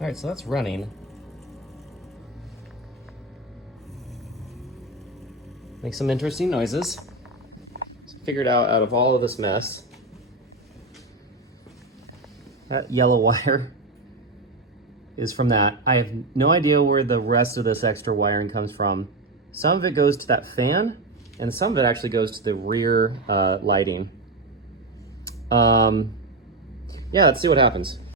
All right, so that's running. Makes some interesting noises. Figured out of all of this mess, that yellow wire is from that. I have no idea where the rest of this extra wiring comes from. Some of it goes to that fan, and some of it actually goes to the rear lighting. Yeah, let's see what happens.